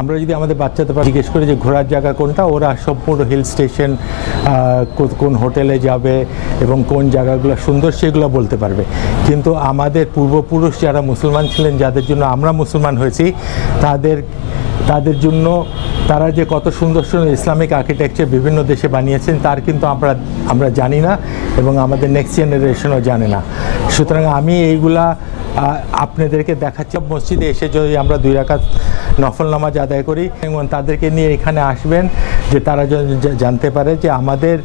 আমরা যদি আমাদের বাচ্চাদের জিজ্ঞেস করি যে ঘোরার জায়গা কোনটা, ওরা সম্পূর্ণ হিল স্টেশন, কোন হোটেলে যাবে এবং কোন জায়গাগুলো সুন্দর সেগুলো বলতে পারবে। কিন্তু আমাদের পূর্বপুরুষ যারা মুসলমান ছিলেন, যাদের জন্য আমরা মুসলমান হয়েছি, তাদের জন্য তারা যে কত সুন্দর সুন্দর ইসলামিক আর্কিটেকচার বিভিন্ন দেশে বানিয়েছেন তার কিন্তু আমরা জানি না এবং আমাদের নেক্সট জেনারেশনও জানে না। সুতরাং আমি এইগুলা আপনাদেরকে দেখাচ্ছি। মসজিদে এসে যদি আমরা 2 রাকাত নফল নামাজ আদায় করি এবং তাদেরকে নিয়ে এখানে আসবেন, যে তারা জানতে পারে যে আমাদের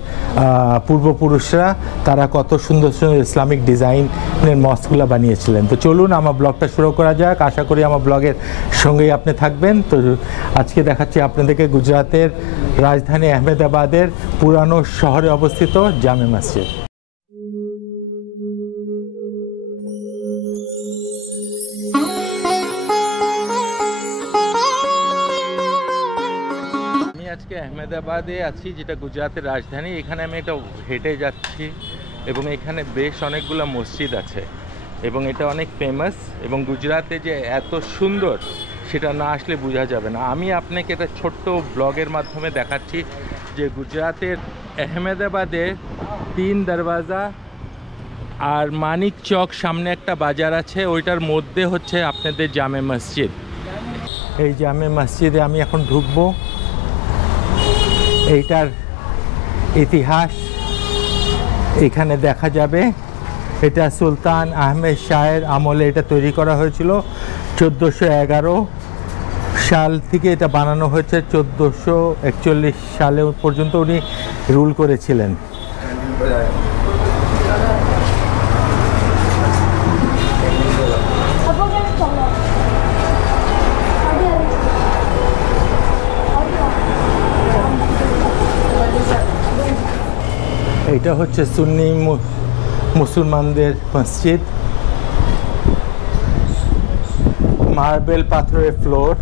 পূর্বপুরুষরা তারা কত সুন্দর সুন্দর ইসলামিক ডিজাইনের মসজিদগুলো বানিয়েছিলেন। তো চলুন আমার ব্লগটা শুরু করা যাক। আশা করি আমার ব্লগের সঙ্গেই আপনি থাকবেন। তো আজকে দেখাচ্ছি আপনাদেরকে গুজরাতের রাজধানী আহমেদাবাদের পুরানো শহরে অবস্থিত জামে মসজিদ। আজকে আহমেদাবাদে আছি, যেটা গুজরাতের রাজধানী। এখানে আমি একটা হেঁটে যাচ্ছি এবং এখানে বেশ অনেকগুলো মসজিদ আছে এবং এটা অনেক ফেমাস। এবং গুজরাতে যে এত সুন্দর সেটা না আসলে বোঝা যাবে না। আমি আপনাকে একটা ছোট্ট ব্লগের মাধ্যমে দেখাচ্ছি যে গুজরাতের আহমেদাবাদে 3 দরওয়াজা আর মানিক চক সামনে একটা বাজার আছে, ওইটার মধ্যে হচ্ছে আপনাদের জামে মসজিদ। এই জামে মসজিদে আমি এখন ঢুকবো। এইটার ইতিহাস এখানে দেখা যাবে। এটা সুলতান আহমেদ শাহের আমলে এটা তৈরি করা হয়েছিল। 1411 সাল থেকে এটা বানানো হয়েছে। 1441 সালে পর্যন্ত উনি রুল করেছিলেন। এটা হচ্ছে সুন্নি মুসলমানদের মসজিদ। মার্বেল পাথরের ফ্লোর,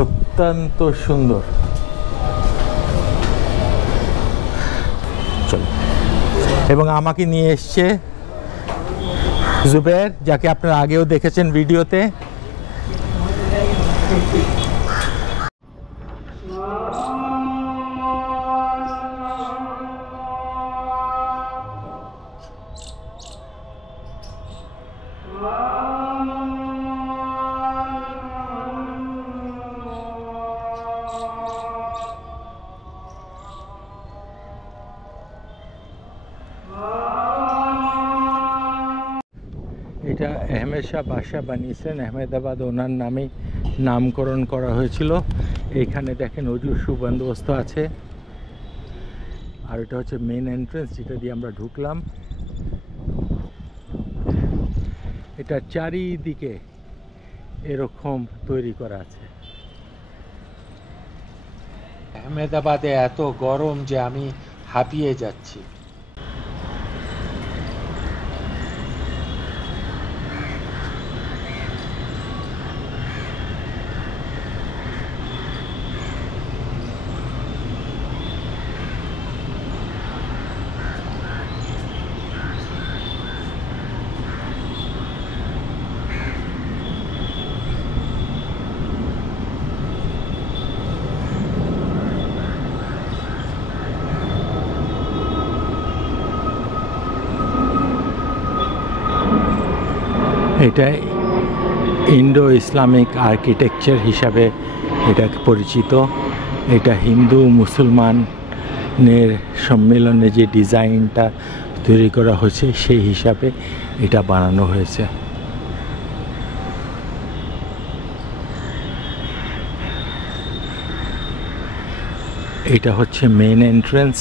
অত্যন্ত সুন্দর। চলো, এবং আমাকে নিয়ে এসছে জুবের, যাকে আপনারা আগেও দেখেছেন ভিডিওতে। এটা আহমেদ শাহ বাদশাহ বানিয়েছিলেন। আহমেদাবাদ ওনার নামেই নামকরণ করা হয়েছিল। এইখানে দেখেন অজুর সুবন্দোবস্ত আছে। আর এটা হচ্ছে মেন এন্ট্রেন্স, যেটা দিয়ে আমরা ঢুকলাম। এটা চারিদিকে এরকম তৈরি করা আছে। আহমেদাবাদে এত গরম যে আমি হাঁপিয়ে যাচ্ছি। এটা ইন্ডো ইসলামিক আর্কিটেকচার হিসাবে এটা পরিচিত। এটা হিন্দু মুসলমানের সম্মেলনে যে ডিজাইনটা তৈরি করা হয়েছে সেই হিসাবে এটা বানানো হয়েছে। এটা হচ্ছে মেন এন্ট্রেন্স।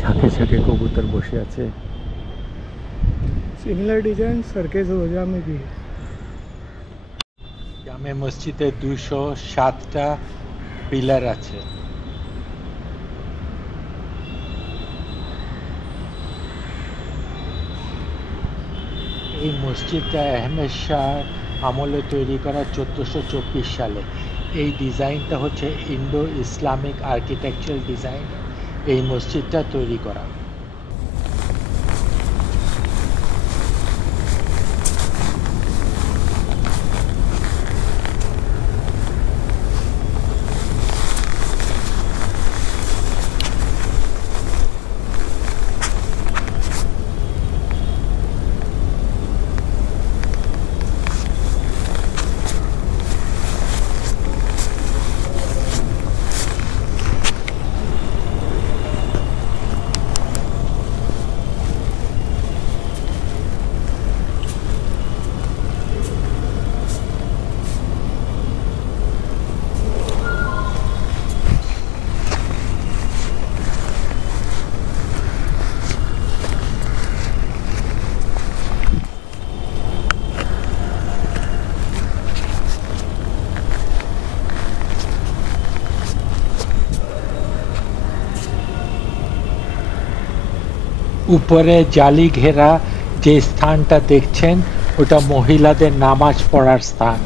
ঝাঁকে ঝাঁকে কবুতর বসে আছে। सिमिलर डिजाइन सर्किट रोजा में भी है। জামে মসজিদে 207টা পিলার আছে। এই মসজিদটা আহমেদ শাহ আমলে তৈরি করা 1424 সালে। এই ডিজাইনটা হচ্ছে ইন্ডো ইসলামিক আর্কিটেকচারাল ডিজাইন এই মসজিদটা তৈরি করা। উপরে জালি ঘেরা যে স্থানটা দেখছেন ওটা মহিলাদের নামাজ পড়ার স্থান।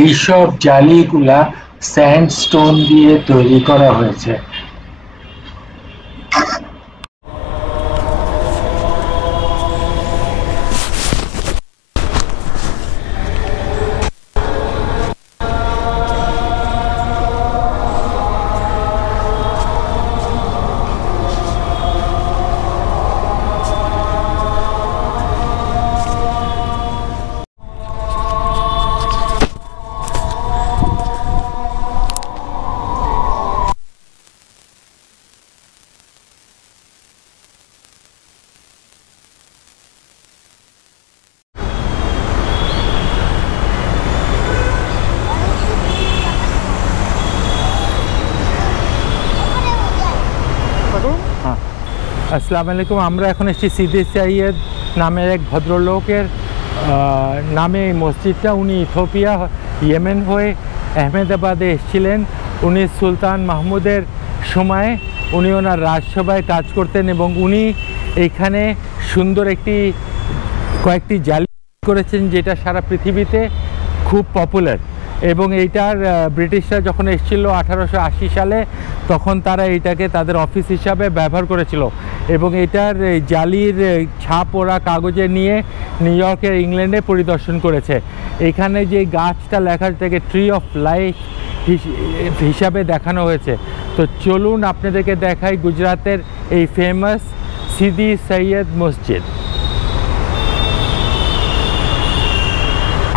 এইসব জালিগুলা স্যান্ডস্টোন দিয়ে তৈরি করা হয়েছে। আসসালামু আলাইকুম। আমরা এখন এসেছি সিদি সৈয়দ নামের এক ভদ্রলোকের নামে এই মসজিদটা। উনি ইথিওপিয়া ইয়েমেন হয়ে আহমেদাবাদে এসেছিলেন। উনি সুলতান মাহমুদের সময়ে উনি ওনার রাজসভায় কাজ করতেন এবং উনি এইখানে সুন্দর কয়েকটি জালি করেছেন যেটা সারা পৃথিবীতে খুব পপুলার। এবং এইটার ব্রিটিশরা যখন এসেছিল 1880 সালে তখন তারা এইটাকে তাদের অফিস হিসাবে ব্যবহার করেছিল এবং এটার জালির ছাপ ওরা কাগজে নিয়ে নিউ ইয়র্কের ইংল্যান্ডে পরিদর্শন করেছে। এখানে যে গাছটা লেখা থেকে ট্রি অফ লাইফ হিসাবে দেখানো হয়েছে। তো চলুন আপনাদেরকে দেখাই গুজরাতের এই ফেমাস সিদি সৈয়দ মসজিদ।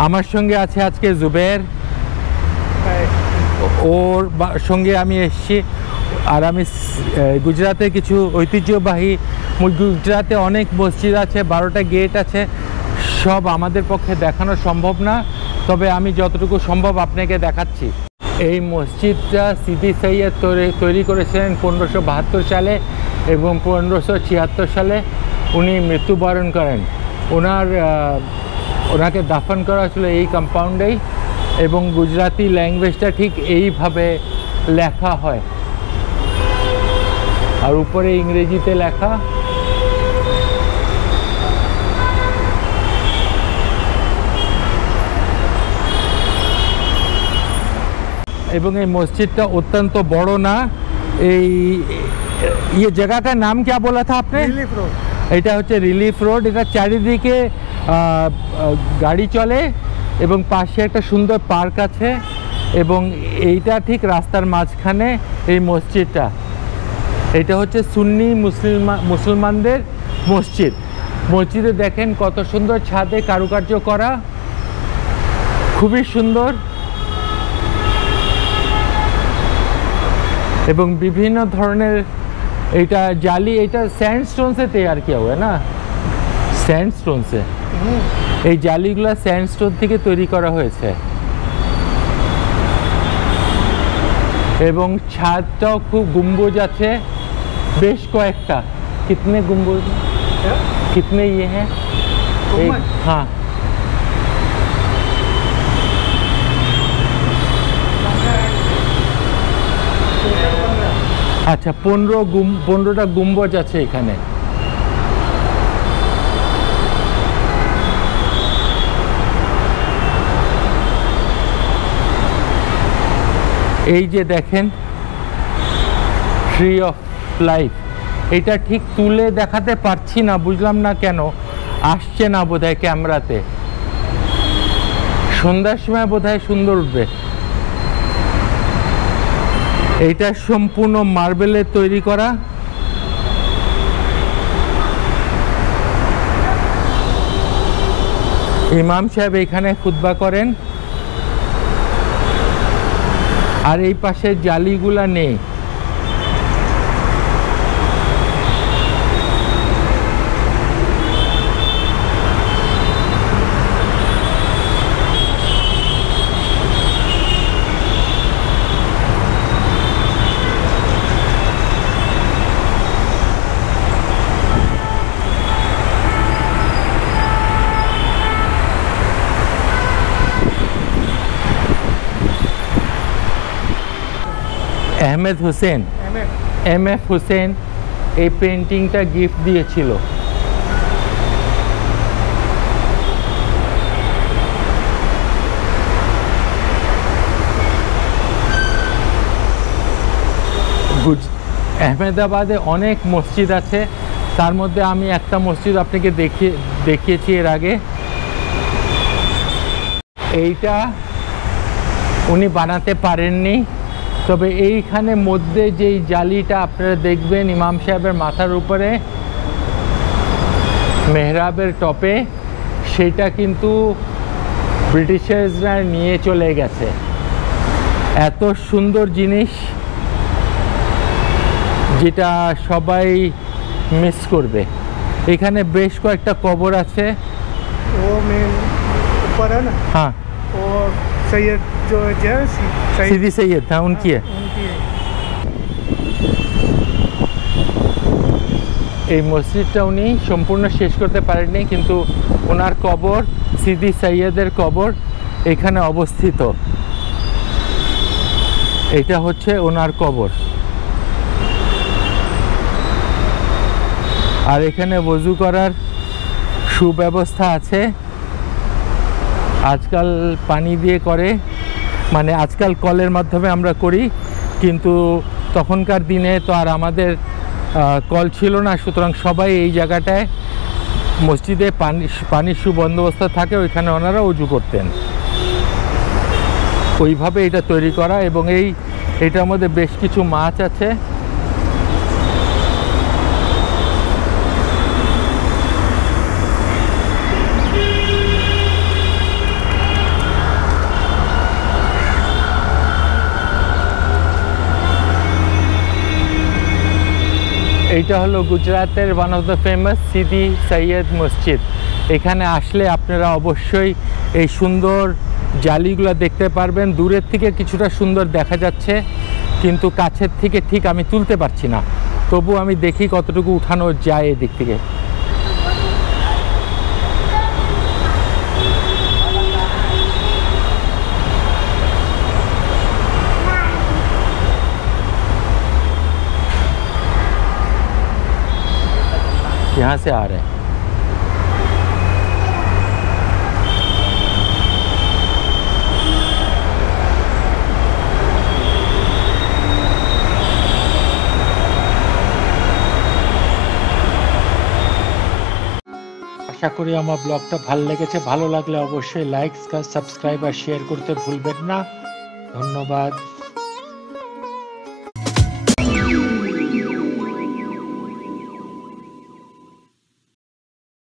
আমার সঙ্গে আছে আজকে জুবের, ওর সঙ্গে আমি এসেছি। আর আমি গুজরাতের কিছু ঐতিহ্যবাহী, গুজরাতে অনেক মসজিদ আছে, 12টা গেট আছে, সব আমাদের পক্ষে দেখানো সম্ভব না, তবে আমি যতটুকু সম্ভব আপনাকে দেখাচ্ছি। এই মসজিদটা সিদি সৈয়দ তৈরি করেছিলেন 1572 সালে এবং 1576 সালে উনি মৃত্যুবরণ করেন। ওনাকে দাফন করা হয়েছিল এই কম্পাউন্ডেই এবং গুজরাটি ল্যাঙ্গুয়েজটা ঠিক এইভাবে লেখা হয় আর উপরে ইংরেজিতে লেখা। এবং এই মসজিদটা অত্যন্ত বড় না। ये जगह का नाम क्या बोला था आपने? Relief road. এটা হচ্ছে রিলিফ রোড। এটা চারিদিকে গাড়ি চলে এবং পাশে একটা সুন্দর পার্ক আছে এবং এইটা ঠিক রাস্তার মাঝখানে এই মসজিদটা। এটা হচ্ছে সুন্নি মুসলমানদের মসজিদ। মসজিদে দেখেন কত সুন্দর ছাদে কারুকার্য করা, খুবই সুন্দর এবং বিভিন্ন ধরনের এটা জালি, এটা স্যান্ডস্টোन से तैयार किया हुआ है ना, স্যান্ডস্টোন से। এই জালিগুলো স্যান্ডস্টোন থেকে তৈরি করা হয়েছে এবং ছাদটাও খুব গম্বুজ আছে বেশ কয়েকটা। कितने गुम्बद, क्या कितने ये हैं? गुम्बद? हाँ, আচ্ছা 15টা গম্বুজ আছে এখানে। এই যে দেখেন ট্রি অফ লাইফ, এটা ঠিক তুলে দেখাতে পারছি না, বুঝলাম না কেন আসছে না বোধহয় ক্যামেরাতে। সন্ধ্যার সময় বোধহয় সুন্দর উঠবে। এইটা সম্পূর্ণ মার্বেলের তৈরি করা। ইমাম সাহেব এখানে খুতবা করেন, আর এই পাশে জালিগুলা নেই। আহমেদ হোসেন, এম.এফ. হোসেন এই পেন্টিংটা গিফট দিয়েছিল। আহমেদাবাদে অনেক মসজিদ আছে, তার মধ্যে আমি একটা মসজিদ আপনাকে দেখিয়েছি এর আগে। এইটা উনি বানাতে পারেননি, তবে এইখানে মধ্যে যেই জালিটা আপনারা দেখবেন ইমাম সাহেবের মাথার উপরে মেহরাবের টপে, সেটা কিন্তু ব্রিটিশার্সরা নিয়ে চলে গেছে। এত সুন্দর জিনিস যেটা সবাই মিস করবে। এখানে বেশ কয়েকটা কবর আছে। वो मेन ऊपर है ना, हाँ, वो सैयद जो है सीदी सैयद था, उनकी है। उनकी है। এই মসজিদটা উনি সম্পূর্ণ শেষ করতে পারেননি, কিন্তু ওনার কবর, সিদি সৈয়দের কবর এখানে অবস্থিত। এটা হচ্ছে ওনার কবর। আর এখানে ওযু করার সুব্যবস্থা আছে। আজকাল পানি দিয়ে করে, মানে আজকাল কলের মাধ্যমে আমরা করি, কিন্তু তখনকার দিনে তো আর আমাদের কল ছিল না, সুতরাং সবাই এই জায়গাটায় মসজিদে পানির সুবন্দোবস্ত থাকে, ওইখানে ওনারা ওযু করতেন। ওইভাবে এটা তৈরি করা, এবং এইটার মধ্যে বেশ কিছু মাছ আছে। এইটা হলো গুজরাতের one of the famous Sidi Syed মসজিদ। এখানে আসলে আপনারা অবশ্যই এই সুন্দর জালিগুলো দেখতে পারবেন। দূরের থেকে কিছুটা সুন্দর দেখা যাচ্ছে, কিন্তু কাছের থেকে ঠিক আমি তুলতে পারছি না, তবু আমি দেখি কতটুকু উঠানো যায় এদিক থেকে। यहाँ से आ रहे हैं। আশা করি আমার ব্লগটা ভালো লেগেছে। ভালো লাগলে অবশ্যই লাইক, সাবস্ক্রাইব আর শেয়ার করতে ভুলবেন না। ধন্যবাদ।